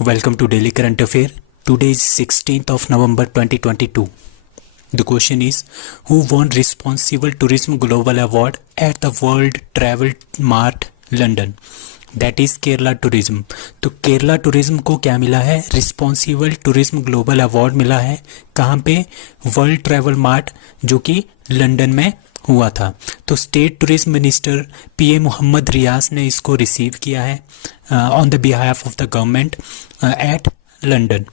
Welcome to Daily Current Affair. Today is 16th of November 2022. The question is, who won Responsible Tourism Global Award at the World Travel Mart London? That is Kerala Tourism. तो Kerala tourism को क्या मिला है? Responsible tourism global award मिला है. कहाँ पे? World travel mart, जो कि लंदन में हुआ था. तो state tourism minister PA Mohammed Riyas ने इसको रिसीव किया है on the behalf of the government at London.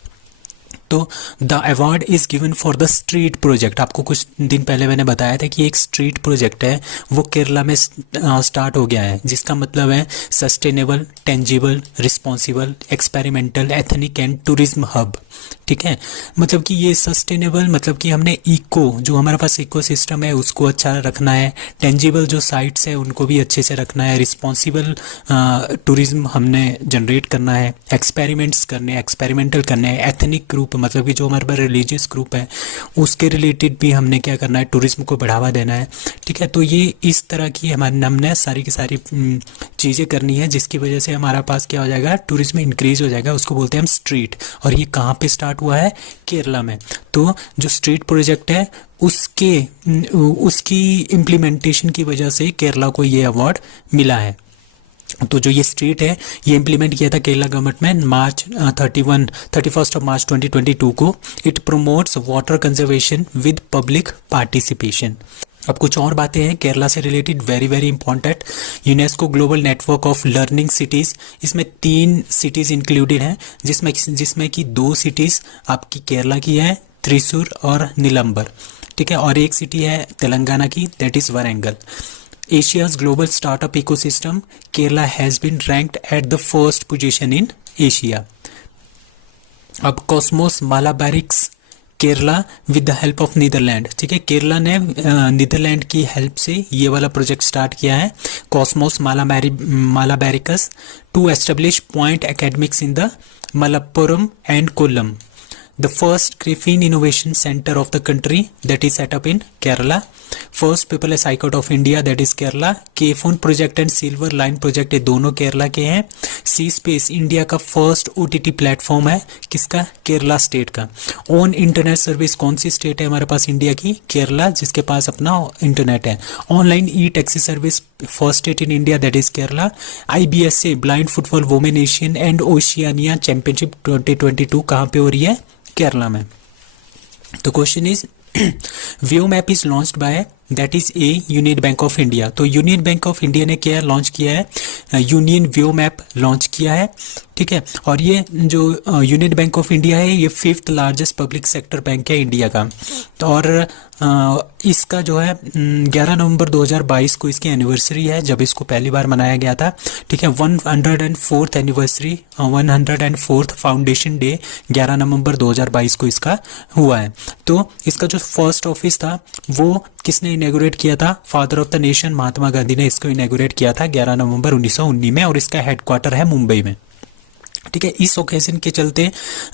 तो the award is given for the street project. आपको कुछ दिन पहले मैंने बताया था कि एक स्ट्रीट प्रोजेक्ट है वो केरला में स्टार्ट हो गया है, जिसका मतलब है sustainable, tangible, responsible, experimental, ethnic and tourism hub. ठीक है, मतलब कि ये सस्टेनेबल मतलब कि हमने इको, जो हमारे पास इको सिस्टम है उसको अच्छा रखना है. टेंजिबल जो साइट्स है उनको भी अच्छे से रखना है. रिस्पॉन्सिबल टूरिज्म हमने जनरेट करना है. एक्सपेरिमेंट्स करने, एक्सपेरिमेंटल करने हैं. एथनिक ग्रुप मतलब कि जो हमारे पास रिलीजियस ग्रुप है उसके रिलेटेड भी हमने क्या करना है, टूरिज्म को बढ़ावा देना है. ठीक है, तो ये इस तरह की हमने सारी की सारी चीज़ें करनी है, जिसकी वजह से हमारा पास क्या हो जाएगा, टूरिज्म इंक्रीज हो जाएगा. उसको बोलते हैं हम स्ट्रीट. और ये कहाँ पे स्टार्ट हुआ है? केरला में. तो जो स्ट्रीट प्रोजेक्ट है उसकी इम्प्लीमेंटेशन की वजह से केरला को ये अवार्ड मिला है. तो जो ये स्ट्रीट है ये इम्प्लीमेंट किया था केरला गवर्नमेंट में मार्च 31 ऑफ मार्च 2022 को. It promotes water conservation with public participation. अब कुछ और बातें हैं केरला से related, very very important. UNESCO global network of learning cities, इसमें 3 सिटीज़ इंक्लूडेड हैं, जिसमें कि 2 सिटीज़ आपकी केरला की है, त्रिशूर और नीलंबर. ठीक है, और एक सिटी है तेलंगाना की, that is Warangal. Asia's global startup ecosystem, Kerala has been ranked at the first position in Asia. अब Cosmos Malabaricus Kerala with the help of Netherlands. ठीक है, केरला ने नीदरलैंड की हेल्प से ये वाला प्रोजेक्ट स्टार्ट किया है, Cosmos Malabaricus, to establish point academics in the Malappuram and Kollam. The first Griffin Innovation Center of the country that is set up in Kerala. First Paperless High Court of India that is Kerala. K-Phone Project and Silver Line Project ये दोनों केरला के हैं. सी space India का first OTT platform है, किसका? Kerala state का. On internet service कौन सी state है हमारे पास इंडिया की? केरला, जिसके पास अपना इंटरनेट है. Online E taxi service first state in India that is Kerala. IBSA blind football women Asian and Oceania championship 2022 कहाँ पे हो रही है? केरला में. तो question is view map is launched by that is A union bank of India. तो union bank of India ने क्या लॉन्च किया है? यूनियन व्यू मैप लॉन्च किया है. ठीक है, और ये जो यूनियन बैंक ऑफ इंडिया है ये 5th largest public sector bank है इंडिया का. तो और इसका जो है 11 नवंबर 2022 को इसकी एनिवर्सरी है, जब इसको पहली बार मनाया गया था. ठीक है, 104th anniversary, 104th foundation day 11 नवंबर 2022 को इसका हुआ है. तो इसका जो फर्स्ट ऑफिस था वो किसने इनॉग्रेट किया था? Father of the nation Mahatma Gandhi ने इसको इनॉग्रेट किया था 11 नवंबर 1919 में, और इसका हेडक्वार्टर है मुंबई में. ठीक है, इस ओकेजन के चलते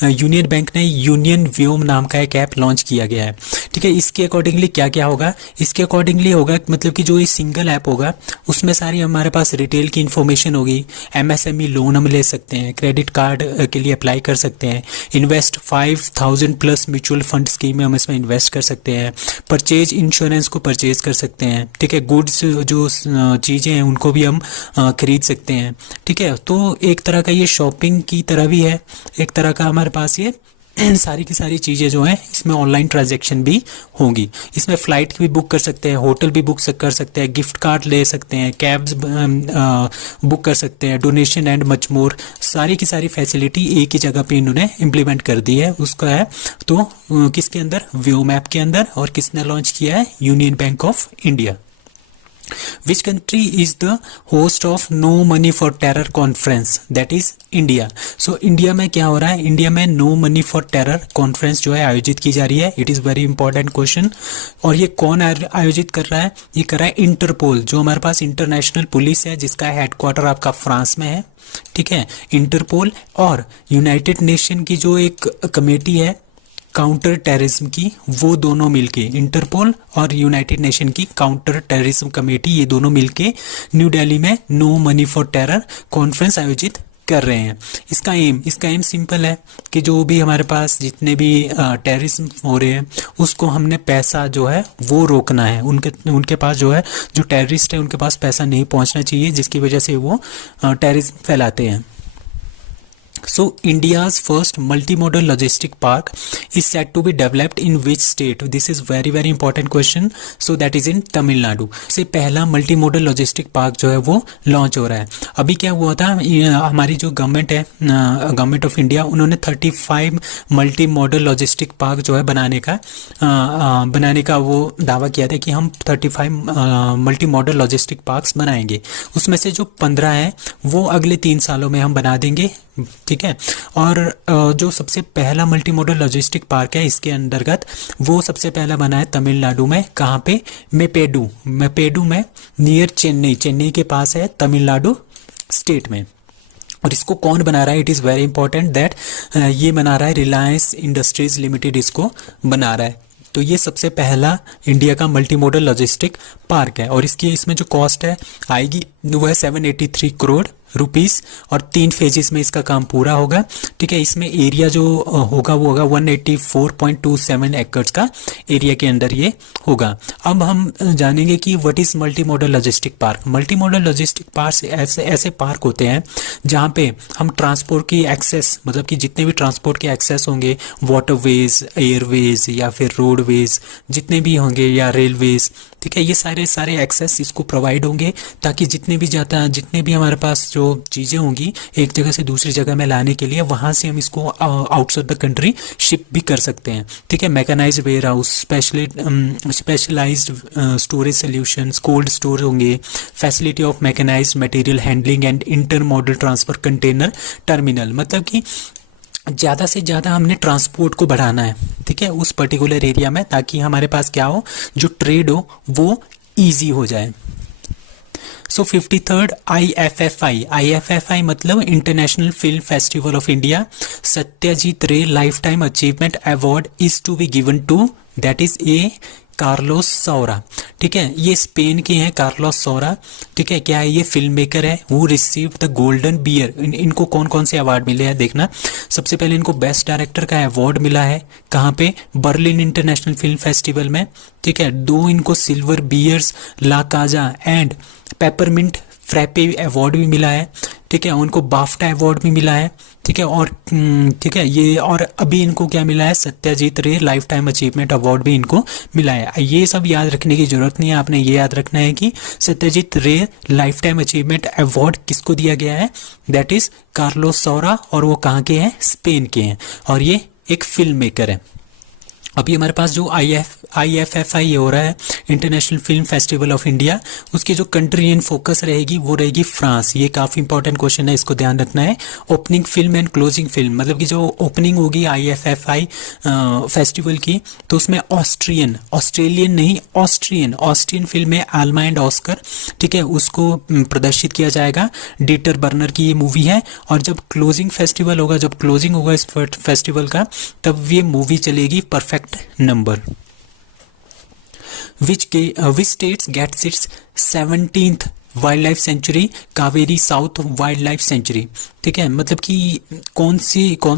यूनियन बैंक ने यूनियन व्योम नाम का एक ऐप लॉन्च किया गया है. ठीक है, इसके अकॉर्डिंगली क्या क्या होगा? इसके अकॉर्डिंगली होगा मतलब कि जो ये सिंगल ऐप होगा उसमें सारी हमारे पास रिटेल की इन्फॉर्मेशन होगी. MSME लोन हम ले सकते हैं, क्रेडिट कार्ड के लिए अप्लाई कर सकते हैं, invest 5000 plus mutual fund scheme में हम इसमें इन्वेस्ट कर सकते हैं, परचेज इंश्योरेंस को परचेज कर सकते हैं. ठीक है, गुड्स जो चीज़ें हैं उनको भी हम खरीद सकते हैं. ठीक है, तो एक तरह का ये शॉपिंग की तरह भी है, एक तरह का हमारे पास ये सारी की सारी चीज़ें जो हैं इसमें ऑनलाइन ट्रांजैक्शन भी होंगी. इसमें फ़्लाइट भी बुक कर सकते हैं, होटल भी बुक कर सकते हैं, गिफ्ट कार्ड ले सकते हैं, कैब्स बुक कर सकते हैं, डोनेशन एंड मच मोर. सारी की सारी फैसिलिटी एक ही जगह पे इन्होंने इम्प्लीमेंट कर दी है. उसका है तो किसके अंदर? व्यू मैप के अंदर. और किसने लॉन्च किया है? Union bank of India. Which country is the host of No Money for Terror conference? That is India. So India में क्या हो रहा है? इंडिया में No Money for Terror conference जो है आयोजित की जा रही है. It is very important question. और ये कौन आयोजित कर रहा है? ये कर रहा है इंटरपोल, जो हमारे पास इंटरनेशनल पुलिस है जिसका हेडक्वार्टर आपका फ्रांस में है. ठीक है, इंटरपोल और यूनाइटेड नेशन की जो एक कमेटी है काउंटर टेररिज्म की, वो दोनों मिलके, इंटरपोल और यूनाइटेड नेशन की काउंटर टेररिज्म कमेटी, ये दोनों मिलके न्यू दिल्ली में no money for terror conference आयोजित कर रहे हैं। इसका एम सिंपल है कि जो भी हमारे पास जितने भी टेररिज्म हो रहे हैं उसको हमने पैसा जो है वो रोकना है। उनके पास जो है, जो टेररिस्ट है उनके पास पैसा नहीं पहुंचना चाहिए, जिसकी वजह से वो टेररिज्म फैलाते हैं। So India's first multimodal logistic park is said to be developed in which state? This is very important question. So that is in Tamil Nadu. से पहला मल्टीमोडल लॉजिस्टिक पार्क जो है वो लॉन्च हो रहा है। अभी क्या हुआ था, हमारी जो गवर्नमेंट है, गवर्नमेंट ऑफ इंडिया, उन्होंने 35 मल्टीमोडल लॉजिस्टिक पार्क जो है बनाने का वो दावा किया था कि हम 35 मल्टीमोडल लॉजिस्टिक पार्क्स बनाएंगे। उसमें से जो 15 हैं वो अगले 3 सालों में हम बना देंगे, ठीक है। और जो सबसे पहला मल्टी मॉडल लॉजिस्टिक पार्क है इसके अंतर्गत, वो सबसे पहला बना है तमिलनाडु में। कहाँ पे? मेपेडू में, नियर चेन्नई के पास है, तमिलनाडु स्टेट में। और इसको कौन बना रहा है? It is very important that ये बना रहा है रिलायंस इंडस्ट्रीज लिमिटेड, इसको बना रहा है। तो ये सबसे पहला इंडिया का मल्टी मॉडल लॉजिस्टिक पार्क है। और इसमें जो कॉस्ट है आएगी वो है 783 करोड़ रुपीस, और 3 फेजेस में इसका काम पूरा होगा, ठीक है। इसमें एरिया जो होगा वो होगा 184.27 एकड़ का एरिया के अंदर ये होगा। अब हम जानेंगे कि what is multi modal logistic park. Multi modal logistic park ऐसे पार्क होते हैं जहाँ पे हम ट्रांसपोर्ट की एक्सेस, मतलब कि जितने भी ट्रांसपोर्ट के एक्सेस होंगे, वाटरवेज, एयरवेज या फिर रोडवेज जितने भी होंगे, या रेलवेज, ठीक है, ये सारे एक्सेस इसको प्रोवाइड होंगे, ताकि जितने भी हमारे पास जो चीज़ें होंगी एक जगह से दूसरी जगह में लाने के लिए, वहाँ से हम इसको आउटसाइड द कंट्री शिप भी कर सकते हैं, ठीक है। Mechanised warehouse, specialised storage solutions, cold store होंगे, facility of mechanised material handling and intermodal transfer container terminal. मतलब कि ज़्यादा से ज़्यादा हमने ट्रांसपोर्ट को बढ़ाना है, ठीक है, उस पर्टिकुलर एरिया में, ताकि हमारे पास क्या हो, जो ट्रेड हो वो ईजी हो जाए। सो 53rd IFFI मतलब international film festival of India Satyajit Ray lifetime achievement award is to be given to, that is a Carlos Saura, ठीक है। ये स्पेन के हैं कार्लोस सौरा, ठीक है। क्या है? ये फिल्म मेकर है। Who receive the golden bear. इनको कौन कौन से अवार्ड मिले हैं देखना। सबसे पहले इनको बेस्ट डायरेक्टर का अवार्ड मिला है, कहाँ पे? बर्लिन इंटरनेशनल फिल्म फेस्टिवल में, ठीक है। 2 इनको silver bears La Caza and Peppermint Frappe award भी मिला है, ठीक है। उनको बाफ्टा अवार्ड भी मिला है, ठीक है। और ठीक है, ये और अभी इनको क्या मिला है? Satyajit Ray lifetime achievement award भी इनको मिला है। ये सब याद रखने की जरूरत नहीं है, आपने ये याद रखना है कि Satyajit Ray lifetime achievement award किसको दिया गया है? दैट इज कार्लोस सौरा, और वो कहाँ के हैं? स्पेन के हैं, और ये एक फिल्म मेकर है। अभी हमारे पास जो IFFI हो रहा है, international film festival of India, उसकी जो कंट्री इन फोकस रहेगी वो रहेगी फ्रांस। ये काफ़ी इंपॉर्टेंट क्वेश्चन है, इसको ध्यान रखना है। Opening film and closing film, मतलब कि जो ओपनिंग होगी IFFI फेस्टिवल की, तो उसमें ऑस्ट्रियन फिल्म है आल्मा एंड ऑस्कर, ठीक है, उसको प्रदर्शित किया जाएगा। डीटर बर्नर की ये मूवी है। और जब क्लोजिंग होगा इस फेस्टिवल का, तब ये मूवी चलेगी perfect number. which states gets its 17th wild life sanctuary? Kaveri south wildlife century, ठीक है। मतलब कि कौन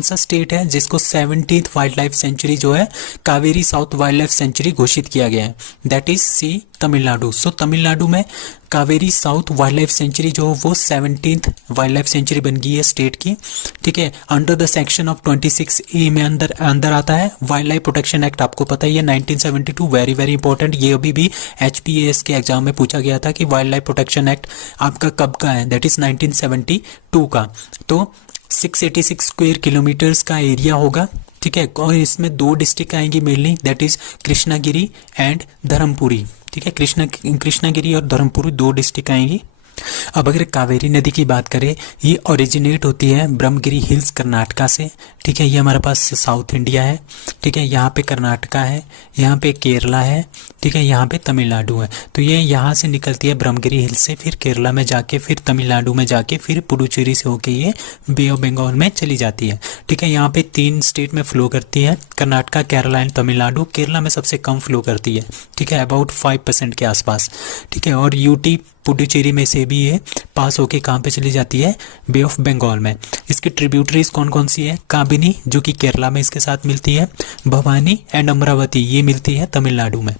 सा स्टेट है जिसको 17th वाइल्ड लाइफ सेंचुरी जो है Kaveri south wildlife sanctuary घोषित किया गया है? That is see Tamil Nadu. So Tamil Nadu में Kaveri south wildlife sanctuary जो वो 17th वाइल्ड लाइफ सेंचुरी बन गई है स्टेट की, ठीक है। Under the section of 26A में अंदर आता है वाइल्ड लाइफ प्रोटेक्शन एक्ट। आपको पता ही है 1972, वेरी इंपॉर्टेंट। ये अभी भी HPAS के एग्जाम में पूछा गया था कि वाइल्ड लाइफ प्रोटेक्शन एक्ट आपका कब का है? दैट इज 1972 का। तो 686 स्क्वायर किलोमीटर्स का एरिया होगा, ठीक है। और इसमें 2 डिस्ट्रिक्ट आएंगी mainly, that is Krishnagiri and Dharmapuri, ठीक है। कृष्णागिरी और धर्मपुरी 2 डिस्ट्रिक्ट आएंगी। अब अगर कावेरी नदी की बात करें, ये ओरिजिनेट होती है ब्रह्मगिरी हिल्स कर्नाटका से, ठीक है। ये हमारे पास साउथ इंडिया है, ठीक है। यहाँ पे कर्नाटका है, यहाँ पे केरला है, ठीक है, यहाँ पे तमिलनाडु है। तो ये यहाँ से निकलती है ब्रह्मगिरी हिल्स से, फिर केरला में जाके, फिर तमिलनाडु में जाके, फिर पुडुचेरी से होके ये बे ऑफ बंगाल में चली जाती है, ठीक है। यहाँ पे 3 स्टेट में फ्लो करती है, कर्नाटका, केरला एंड तमिलनाडु। केरला में सबसे कम फ्लो करती है, ठीक है, अबाउट 5% के आसपास, ठीक है। और UT पुडुचेरी में से भी ये पास होके कहाँ पे चली जाती है, बे ऑफ बंगाल में। इसकी ट्रिब्यूटरीज कौन कौन सी है, काबिनी जो कि केरला में इसके साथ मिलती है, भवानी एंड अमरावती ये मिलती है तमिलनाडु में।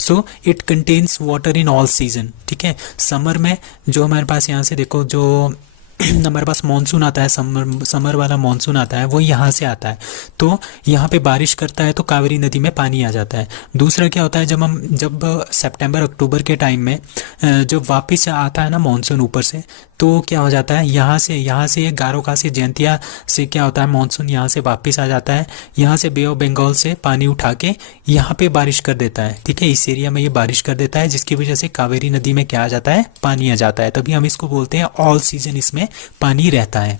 So it contains water in all season, ठीक है। समर में जो हमारे पास यहाँ से देखो जो हमारे पास मानसून आता है, समर वाला मानसून आता है, वो यहाँ से आता है, तो यहाँ पे बारिश करता है तो कावेरी नदी में पानी आ जाता है। दूसरा क्या होता है, जब सितंबर अक्टूबर के टाइम में जब वापस आता है ना मानसून ऊपर से, तो क्या हो जाता है, यहाँ से गारो खासी जयंतिया से क्या होता है, मानसून यहाँ से वापस आ जाता है, यहाँ से बे ऑफ बंगाल से पानी उठा के यहाँ पे बारिश कर देता है, ठीक है। इस एरिया में ये बारिश कर देता है, जिसकी वजह से कावेरी नदी में क्या आ जाता है, पानी आ जाता है। तभी हम इसको बोलते हैं ऑल सीजन इसमें पानी रहता है।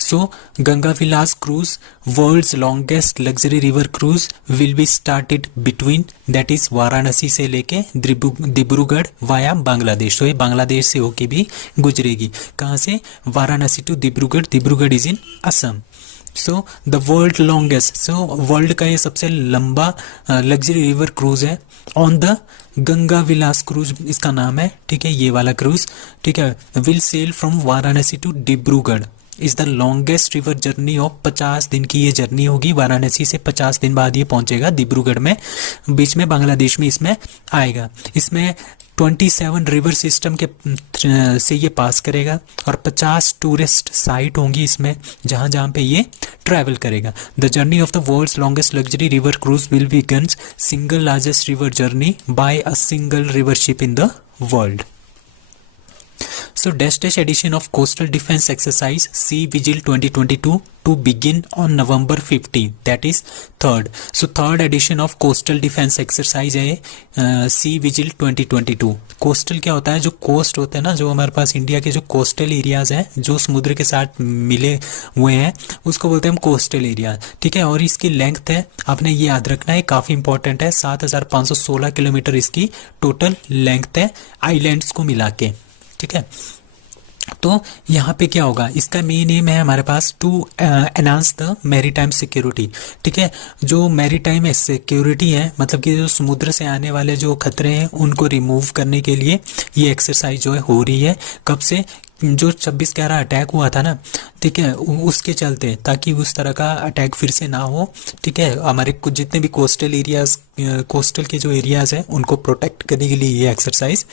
So Ganga Vilas cruise, world's longest luxury river cruise, will be started between, that is Varanasi से लेके डिब्रूगढ़ वाया बांग्लादेश। तो ये बांग्लादेश से होके भी गुजरेगी। कहाँ से, Varanasi to Dibrugarh, Dibrugarh is in Assam. So the world longest, so world का ये सबसे लंबा लग्जरी रिवर क्रूज है on the Ganga Vilas cruise इसका नाम है, ठीक है, ये वाला क्रूज, ठीक है। Will sail from Varanasi to Dibrugarh, is the longest river journey of 50 दिन की ये जर्नी होगी। वाराणसी से 50 दिन बाद ये पहुंचेगा डिब्रूगढ़ में, बीच में बांग्लादेश में इसमें आएगा। इसमें 27 रिवर सिस्टम के से ये पास करेगा और 50 टूरिस्ट साइट होंगी इसमें, जहाँ जहाँ पे ये ट्रैवल करेगा। The journey of the world's longest luxury river cruise will begin single largest river journey by a single river ship in the world. So dash edition of Coastal Defense Exercise Sea Vigil 2022 to begin on November 15, that is third. So third edition of Coastal Defense Exercise है Sea Vigil 2022। Coastal क्या होता है, जो coast होते हैं ना, जो हमारे पास इंडिया के जो कोस्टल एरियाज हैं जो समुद्र के साथ मिले हुए हैं, उसको बोलते हैं हम कोस्टल एरिया, ठीक है। और इसकी लेंथ है, आपने ये याद रखना है, काफ़ी इंपॉर्टेंट है, 7516 किलोमीटर इसकी टोटल लेंथ है आइलैंड्स को मिला के, ठीक है। तो यहाँ पे क्या होगा, इसका मेन एम है हमारे पास to enhance the maritime security, ठीक है। जो मैरीटाइम सिक्योरिटी है, मतलब कि जो समुद्र से आने वाले जो खतरे हैं उनको रिमूव करने के लिए ये एक्सरसाइज जो है हो रही है। कब से, जो 26/11 अटैक हुआ था ना, ठीक है, उसके चलते, ताकि उस तरह का अटैक फिर से ना हो, ठीक है। हमारे कुछ जितने भी कोस्टल एरियाज, कोस्टल के जो एरियाज हैं उनको प्रोटेक्ट करने के लिए ये एक्सरसाइज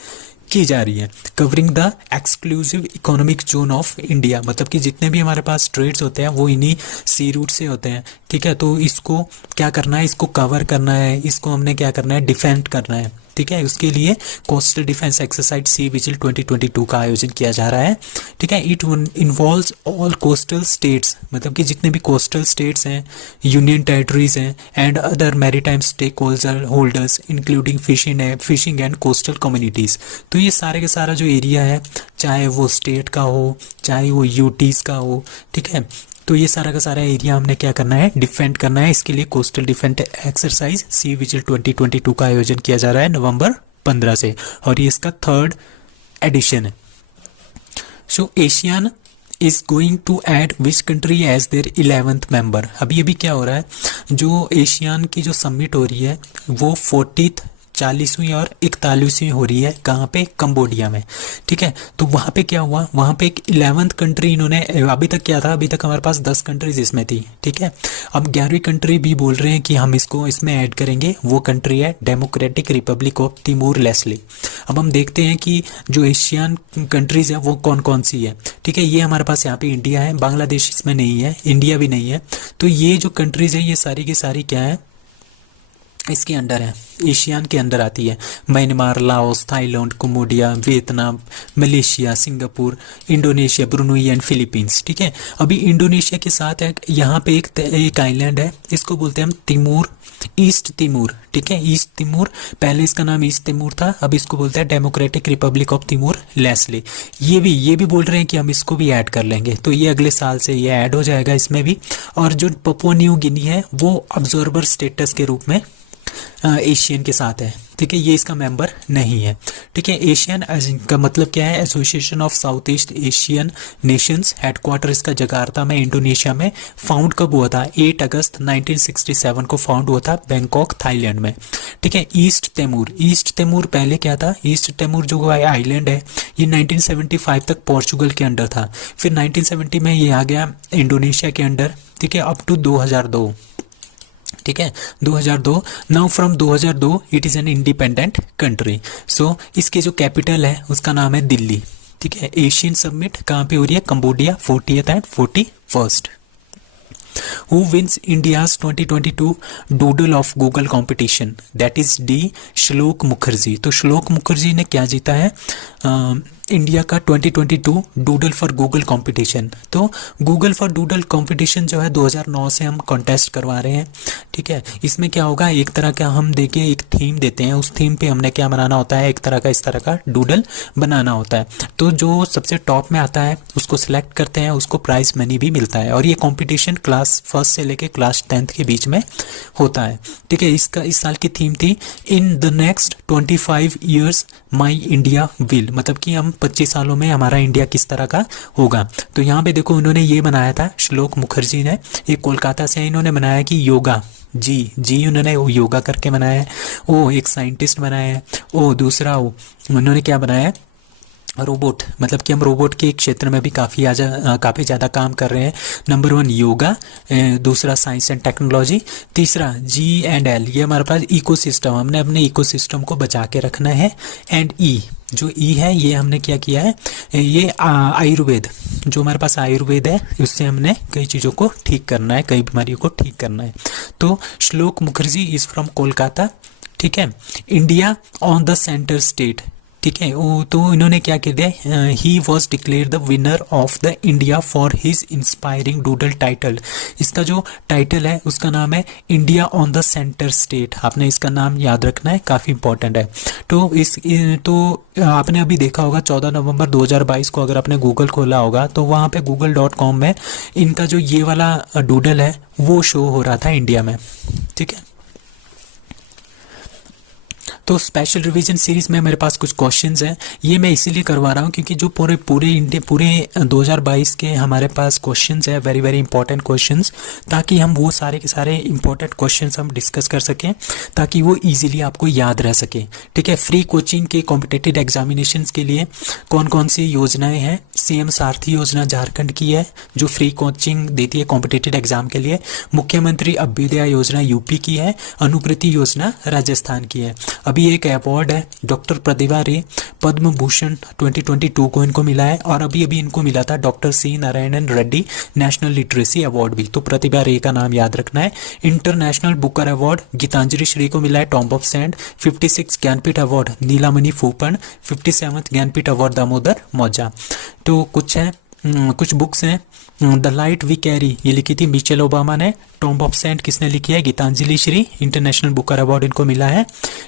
की जा रही है। Covering the exclusive economic zone of India, मतलब कि जितने भी हमारे पास ट्रेड्स होते हैं वो इन्हीं सी रूट से होते हैं, ठीक है। तो इसको क्या करना है, इसको कवर करना है, इसको हमने क्या करना है, डिफेंड करना है, ठीक है। उसके लिए coastal defence exercise sea vigil 2022 का आयोजन किया जा रहा है, ठीक है। It involves all coastal states, मतलब कि जितने भी कोस्टल स्टेट्स हैं, यूनियन टेरिटरीज हैं and other maritime stake holders including fishing and coastal communities. तो ये सारे का सारा जो एरिया है, चाहे वो स्टेट का हो चाहे वो यूटीज़ का हो, ठीक है, तो ये सारा का सारा एरिया हमने क्या करना है, डिफेंड करना है। इसके लिए coastal defence exercise sea vigil 2022 का आयोजन किया जा रहा है नवंबर 15 से, और ये इसका थर्ड एडिशन है। So ASEAN is going to add which country as their 11th member. अभी क्या हो रहा है, जो एशियन की जो समिट हो रही है वो 40th 40वीं और 41वीं हो रही है, कहाँ पे, कंबोडिया में, ठीक है। तो वहाँ पे क्या हुआ, वहाँ पे एक 11th कंट्री इन्होंने, अभी तक क्या था, अभी तक हमारे पास 10 कंट्रीज इसमें थी, ठीक है। अब 11वीं कंट्री भी बोल रहे हैं कि हम इसको इसमें ऐड करेंगे। वो कंट्री है democratic Republic of Timor Leste. अब हम देखते हैं कि जो एशियन कंट्रीज है वो कौन कौन सी है, ठीक है। ये हमारे पास यहाँ पे इंडिया है, बांग्लादेश इसमें नहीं है, इंडिया भी नहीं है। तो ये जो कंट्रीज है ये सारी की सारी क्या है, इसके अंडर है, एशियन के अंदर आती है। Myanmar, Laos, Thailand, Cambodia, Vietnam, Malaysia, Singapore, Indonesia, Brunei and Philippines, ठीक है। अभी इंडोनेशिया के साथ यहाँ पे एक आइलैंड है, इसको बोलते हैं हम तिमोर, ईस्ट तिमोर, ठीक है, ईस्ट तिमोर। पहले इसका नाम ईस्ट तिमोर था, अब इसको बोलते हैं democratic Republic of Timor Leste. ये भी बोल रहे हैं कि हम इसको भी ऐड कर लेंगे, तो ये अगले साल से ये ऐड हो जाएगा इसमें भी। और जो पपुआ न्यू गिनी है वो ऑब्जर्वर स्टेटस के रूप में एशियन के साथ है, ठीक है, ये इसका मेंबर नहीं है, ठीक है। एशियन का मतलब क्या है, association of south east Asian Nations, headquarter इसका जकार्ता में इंडोनेशिया में। फाउंड कब हुआ था, 8 अगस्त 1967 को फाउंड हुआ था बैंकॉक थाईलैंड में, ठीक है। ईस्ट तिमोर, ईस्ट तिमोर पहले क्या था, ईस्ट तिमोर जो आइलैंड है ये 1975 तक पोर्चुगल के अंडर था, फिर 1970 में ये आ गया इंडोनेशिया के अंडर, ठीक है, अप टू 2002, ठीक है, 2002। Now from 2002 it is an independent country. So इसके जो कैपिटल है उसका नाम है दिल्ली, ठीक है। एशियन समिट कहाँ पे हो रही है, Cambodia, 40th and 41st। Who wins India's 2022 Doodle of Google competition? That is D. श्लोक मुखर्जी। तो श्लोक मुखर्जी ने क्या जीता है, इंडिया का 2022 डूडल फॉर गूगल कंपटीशन। तो गूगल फॉर डूडल कंपटीशन जो है 2009 से हम कॉन्टेस्ट करवा रहे हैं, ठीक है। इसमें क्या होगा, एक तरह का हम देखिए एक थीम देते हैं, उस थीम पे हमने क्या बनाना होता है, एक तरह का इस तरह का डूडल बनाना होता है। तो जो सबसे टॉप में आता है उसको सिलेक्ट करते हैं, उसको प्राइज मनी भी मिलता है। और ये कॉम्पिटिशन क्लास 1 से लेके क्लास 10th के बीच में होता है, ठीक है। इसका इस साल की थीम थी in the next 25 years my India will, मतलब कि हम 25 सालों में हमारा इंडिया किस तरह का होगा। तो यहाँ पे देखो उन्होंने ये बनाया था, श्लोक मुखर्जी ने, ये कोलकाता से इन्होंने बनाया कि योगा जी उन्होंने वो योगा करके बनाया है। ओ एक साइंटिस्ट बनाया है, ओ दूसरा वो उन्होंने क्या बनाया है, रोबोट, मतलब कि हम रोबोट के क्षेत्र में भी काफ़ी ज़्यादा काम कर रहे हैं। नंबर 1 योगा, दूसरा साइंस एंड टेक्नोलॉजी, तीसरा G&L, ये हमारे पास इकोसिस्टम, हमने अपने इकोसिस्टम को बचा के रखना है। एंड E, जो E है ये हमने क्या किया है, ये आयुर्वेद, जो हमारे पास आयुर्वेद है उससे हमने कई चीज़ों को ठीक करना है, कई बीमारियों को ठीक करना है। तो श्लोक मुखर्जी इज़ फ्रॉम कोलकाता, ठीक है। India on the centre state, ठीक है। वो तो इन्होंने क्या कह दिया, he was declare the winner of the India for his inspiring doodle title. इसका जो टाइटल है उसका नाम है India on the centre state, आपने इसका नाम याद रखना है, काफ़ी इंपॉर्टेंट है। तो आपने अभी देखा होगा 14 नवंबर 2022 को अगर आपने गूगल खोला होगा तो वहाँ पे google.com में इनका जो ये वाला डूडल है वो शो हो रहा था इंडिया में, ठीक है। तो स्पेशल रिवीजन सीरीज़ में मेरे पास कुछ क्वेश्चंस हैं, ये मैं इसीलिए करवा रहा हूँ क्योंकि जो पूरे 2022 के हमारे पास क्वेश्चंस हैं, वेरी वेरी इंपॉर्टेंट क्वेश्चंस, ताकि हम वो सारे के सारे इंपॉर्टेंट क्वेश्चंस हम डिस्कस कर सकें, ताकि वो इजीली आपको याद रह सके, ठीक है। फ्री कोचिंग के कॉम्पिटिटिव एग्जामिनेशंस के लिए कौन कौन सी योजनाएँ हैं, CM सारथी योजना झारखंड की है जो फ्री कोचिंग देती है कॉम्पिटिटिव एग्जाम के लिए, मुख्यमंत्री अभ्युदय योजना यूपी की है, अनुकृति योजना राजस्थान की है। अभी एक अवार्ड है डॉक्टर प्रतिभा रे, पद्म भूषण 2022 को इनको मिला है, और अभी इनको मिला था doctor C Narayanan Reddy national literacy award भी, तो प्रतिभा रे का नाम याद रखना है। International Booker award Geetanjali Shree को मिला है tomb of sand, 56 Jnanpith award Nilamani Phookan, 57 Jnanpith award Damodar Mauzo. तो कुछ बुक्स हैं, द लाइट वी कैरी ये लिखी थी मिचेल ओबामा ने, टॉम्ब ऑफ सैंड किसने लिखी है, Geetanjali Shree, international Booker award इनको मिला है।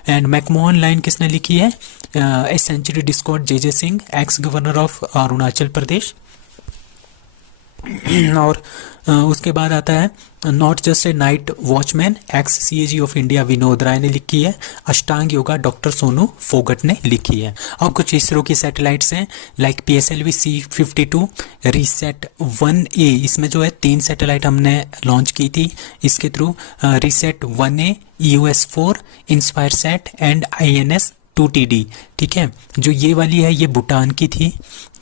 एंड मैकमोहन लाइन किसने लिखी है, a century discord JJ Singh, ex governor of Arunachal Pradesh. और उसके बाद आता है not just a night watchman, ex CAG of India Vinod Rai ने लिखी है। अष्टांग योगा डॉक्टर सोनू फोगट ने लिखी है। और कुछ इसरो की सैटेलाइट्स हैं like PSLV C52, reset 1A, इसमें जो है 3 सैटेलाइट हमने लॉन्च की थी इसके through, reset 1A, EOS-4, inspire set and INS 2TD, ठीक है। जो ये वाली है ये भूटान की थी,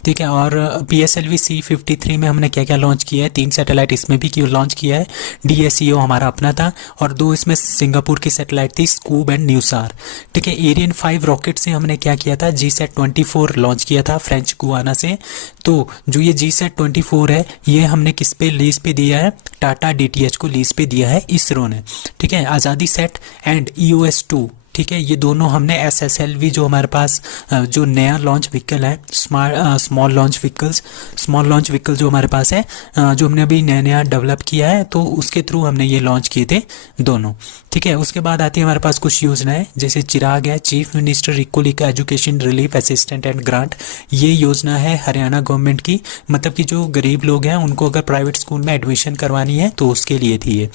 ठीक है। और PSLV C53 में हमने क्या क्या लॉन्च किया है, 3 सैटेलाइट इसमें भी लॉन्च किया है, DSEO हमारा अपना था, और 2 इसमें सिंगापुर की सैटेलाइट थी स्कूब एंड न्यूसार, ठीक है। एरियन 5 रॉकेट से हमने क्या किया था, GSAT-24 लॉन्च किया था फ्रेंच गुआना से। तो जो ये GSAT-24 है ये हमने किस पे लीज पे दिया है, टाटा DTH को लीज पे दिया है इसरो ने, ठीक है। आज़ादी सेट एंड EOS-2, ठीक है। ये दोनों हमने SSLV जो हमारे पास जो नया लॉन्च व्हीकल है, स्मॉल लॉन्च व्हीकल जो हमारे पास है, जो हमने अभी नया नया डेवलप किया है, तो उसके थ्रू हमने ये लॉन्च किए थे दोनों। ठीक है। उसके बाद आती है हमारे पास कुछ योजनाएं, जैसे चिराग है, chief minister equal education relief assistant and grant. ये योजना है हरियाणा गवर्नमेंट की, मतलब कि जो गरीब लोग हैं उनको अगर प्राइवेट स्कूल में एडमिशन करवानी है तो उसके लिए थी ये।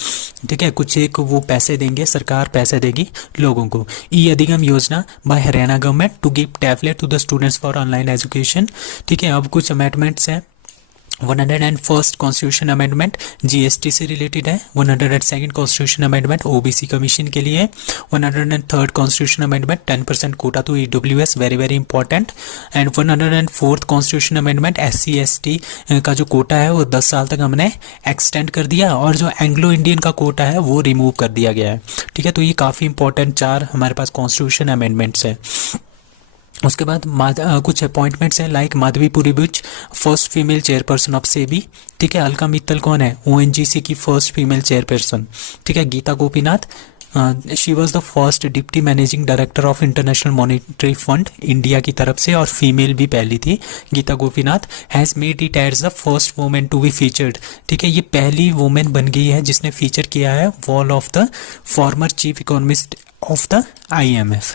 ठीक है। कुछ एक वो पैसे देंगे, सरकार पैसे देगी लोगों को। ई अधिगम योजना by Haryana government to give tablet to the students for online education. ठीक है। अब कुछ अमेंडमेंट्स हैं। 101st कॉन्स्टिट्यूशन अमेंडमेंट जीएसटी से रिलेटेड है। 102nd constitution amendment OBC commission के लिए। 103rd constitution amendment 10% quota to EWS, very very important. And 104th constitution amendment SC ST का जो कोटा है वो 10 साल तक हमने एक्सटेंड कर दिया, और जो एंग्लो इंडियन का कोटा है वो रिमूव कर दिया गया है। ठीक है। तो ये काफ़ी इंपॉर्टेंट 4 हमारे पास कॉन्स्टिट्यूशन अमेंडमेंट्स है। उसके बाद कुछ अपॉइंटमेंट्स हैं, like Madhabi Puri Buch first female chairperson of SEBI. ठीक है। अलका मित्तल कौन है? ONGC की फर्स्ट फीमेल चेयरपर्सन। ठीक है। Geeta Gopinath, she was the first deputy managing director of international monetary fund India की तरफ से, और फीमेल भी पहली थी Geeta Gopinath. Has made it as the first women to be featured. ठीक है। ये पहली वुमेन बन गई है जिसने फीचर किया है wall of the former chief economist of the IMF।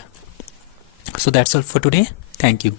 So that's all for today. Thank you.